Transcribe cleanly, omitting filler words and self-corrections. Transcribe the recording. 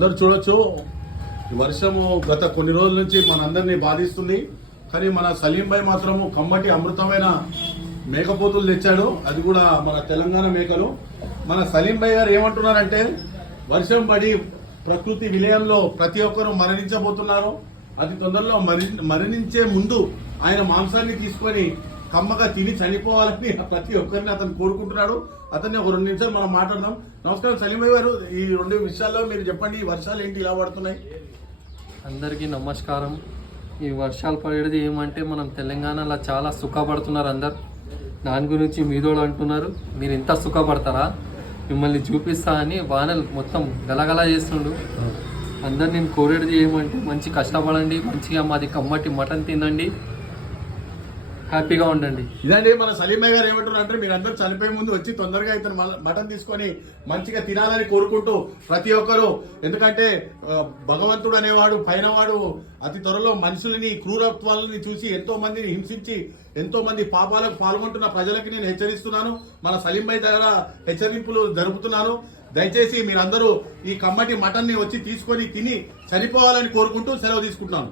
అందరు చూడొచ్చు, వర్షము గత కొన్ని రోజుల నుంచి మనందరినీ బాధిస్తుంది. కానీ మన సలీం భాయ్ మాత్రము కమ్మటి అమృతమైన మేకపోతులు తెచ్చాడు, అది కూడా మన తెలంగాణ మేకలు. మన సలీం భాయ్ గారు ఏమంటున్నారంటే, వర్షం పడి ప్రకృతి విలయంలో ప్రతి ఒక్కరూ మరణించబోతున్నారు. అతి తొందరలో మరణించే ముందు ఆయన మాంసాన్ని తీసుకొని కమ్మగా తిని చనిపోవాలని ప్రతి ఒక్కరిని అతను కోరుకుంటున్నాడు. అతన్ని ఒక 2 నిమిషాలు మనం మాట్లాడదాం. నమస్కారం సలీం భాయ్ గారు, ఈ 2 విషయాల్లో మీరు చెప్పండి. ఈ వర్షాలు ఏంటి ఇలా పడుతున్నాయి? అందరికీ నమస్కారం. ఈ వర్షాలు పడేది ఏమంటే మనం తెలంగాణలో చాలా సుఖపడుతున్నారు అందరు. దాని గురించి మీదోడు అంటున్నారు, మీరు ఇంత సుఖపడతారా, మిమ్మల్ని చూపిస్తా అని వానలు మొత్తం గలగలా చేస్తుండు. అందరు నేను కోరేది ఏమంటే మంచి కష్టపడండి, మంచిగా మాది కమ్మటి మటన్ తినండి, హ్యాపీగా ఉండండి. ఇదండి మన సలీం భాయ్ గారు ఏమంటున్నారు అంటే, మీరు అందరూ చనిపోయే ముందు వచ్చి తొందరగా ఇతను మటన్ తీసుకొని మంచిగా తినాలని కోరుకుంటూ ప్రతి ఒక్కరు, ఎందుకంటే భగవంతుడు అనేవాడు పైనవాడు అతి త్వరలో మనుషులని క్రూరత్వాలని చూసి ఎంతో మందిని హింసించి ఎంతో మంది పాపాలకు పాల్గొంటున్న ప్రజలకి నేను హెచ్చరిస్తున్నాను. మన సలీం భాయ్ దగ్గర హెచ్చరింపులు జరుపుతున్నాను. దయచేసి మీరందరూ ఈ కమ్మటి మటన్ ని వచ్చి తీసుకొని తిని చనిపోవాలని కోరుకుంటూ సెలవు తీసుకుంటున్నాను.